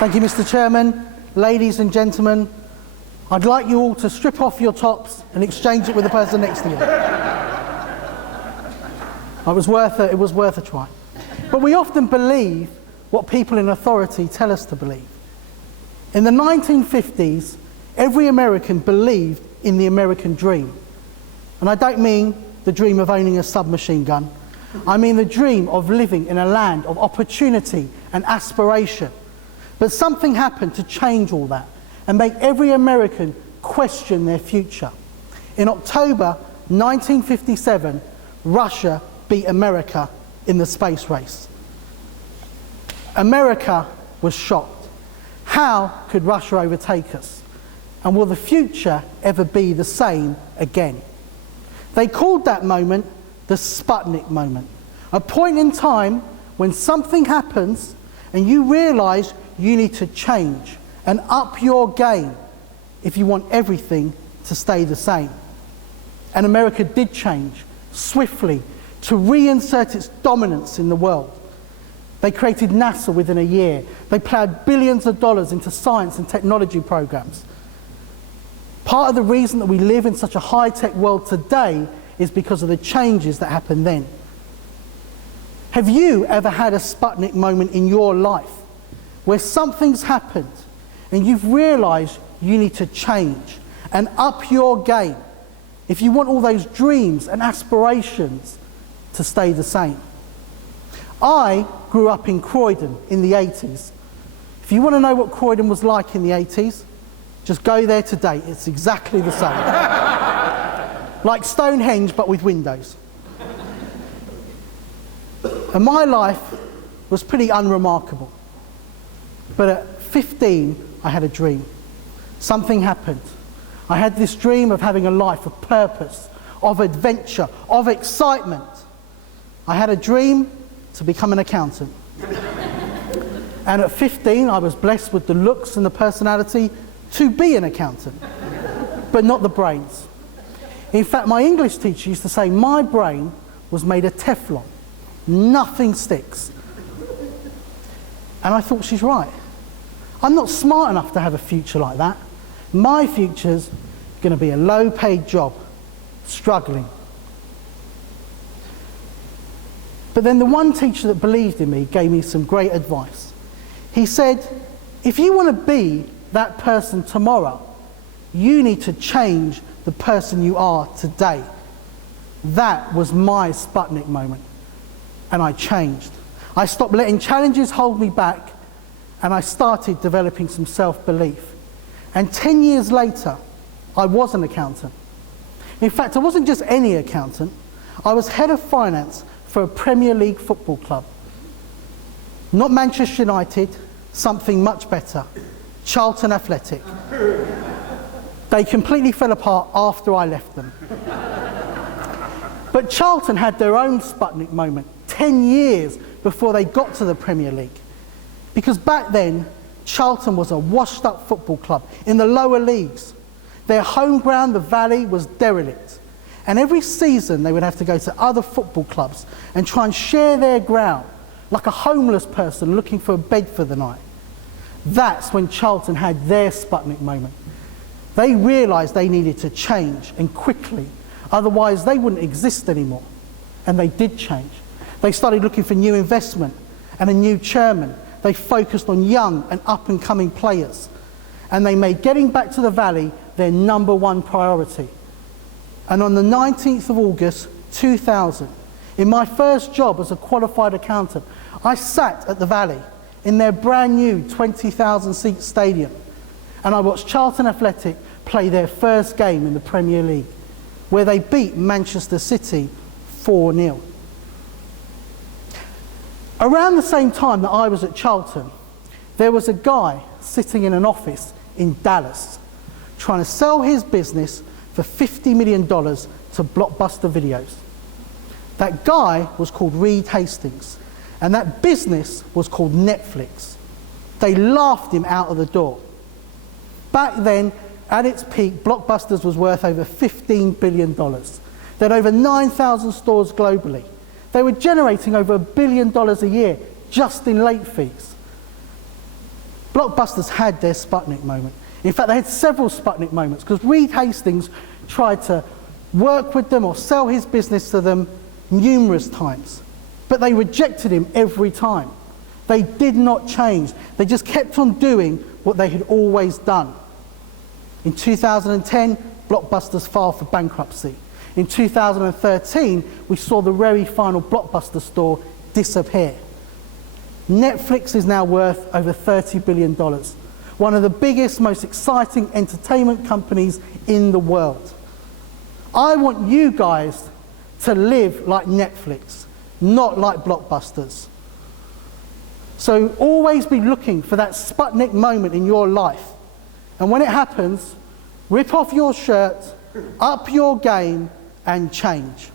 Thank you, Mr. Chairman. Ladies and gentlemen, I'd like you all to strip off your tops and exchange it with the person next to you. It was worth a try. But we often believe what people in authority tell us to believe. In the 1950s, every American believed in the American dream. And I don't mean the dream of owning a submachine gun. I mean the dream of living in a land of opportunity and aspiration. But something happened to change all that and make every American question their future. In October 1957, Russia beat America in the space race. America was shocked. How could Russia overtake us? And will the future ever be the same again? They called that moment the Sputnik moment, a point in time when something happens and you realise you need to change and up your game if you want everything to stay the same. And America did change swiftly to reinsert its dominance in the world. They created NASA within a year. They ploughed billions of dollars into science and technology programs. Part of the reason that we live in such a high-tech world today is because of the changes that happened then. Have you ever had a Sputnik moment in your life where something's happened and you've realised you need to change and up your game if you want all those dreams and aspirations to stay the same? I grew up in Croydon in the 80s. If you want to know what Croydon was like in the 80s, just go there today. It's exactly the same. Like Stonehenge, but with windows. And my life was pretty unremarkable. But at 15, I had a dream. Something happened. I had this dream of having a life of purpose, of adventure, of excitement. I had a dream to become an accountant. And at 15, I was blessed with the looks and the personality to be an accountant, but not the brains. In fact, my English teacher used to say my brain was made of Teflon. Nothing sticks. And I thought, she's right. I'm not smart enough to have a future like that. My future's going to be a low-paid job, struggling. But then the one teacher that believed in me gave me some great advice. He said, if you want to be that person tomorrow, you need to change the person you are today. That was my Sputnik moment. And I changed. I stopped letting challenges hold me back, and I started developing some self-belief. And 10 years later, I was an accountant. In fact, I wasn't just any accountant. I was head of finance for a Premier League football club. Not Manchester United, something much better. Charlton Athletic. They completely fell apart after I left them. But Charlton had their own Sputnik moment 10 years before they got to the Premier League. Because back then, Charlton was a washed-up football club in the lower leagues. Their home ground, the Valley, was derelict. And every season they would have to go to other football clubs and try and share their ground, like a homeless person looking for a bed for the night. That's when Charlton had their Sputnik moment. They realised they needed to change, and quickly. Otherwise they wouldn't exist anymore. And they did change. They started looking for new investment and a new chairman. They focused on young and up-and-coming players. And they made getting back to the Valley their #1 priority. And on the 19th of August 2000, in my first job as a qualified accountant, I sat at the Valley in their brand new 20,000-seat stadium, and I watched Charlton Athletic play their first game in the Premier League, where they beat Manchester City 4-0. Around the same time that I was at Charlton, there was a guy sitting in an office in Dallas trying to sell his business for $50 million to Blockbuster Videos. That guy was called Reed Hastings, and that business was called Netflix. They laughed him out of the door. Back then, at its peak, Blockbusters was worth over $15 billion. They had over 9,000 stores globally. They were generating over $1 billion a year just in late fees. Blockbusters had their Sputnik moment. In fact, they had several Sputnik moments because Reed Hastings tried to work with them or sell his business to them numerous times. But they rejected him every time. They did not change. They just kept on doing what they had always done. In 2010, Blockbusters filed for bankruptcy. In 2013, we saw the very final Blockbuster store disappear. Netflix is now worth over $30 billion. One of the biggest, most exciting entertainment companies in the world. I want you guys to live like Netflix, not like Blockbusters. So always be looking for that Sputnik moment in your life. And when it happens, rip off your shirt, up your game, and change.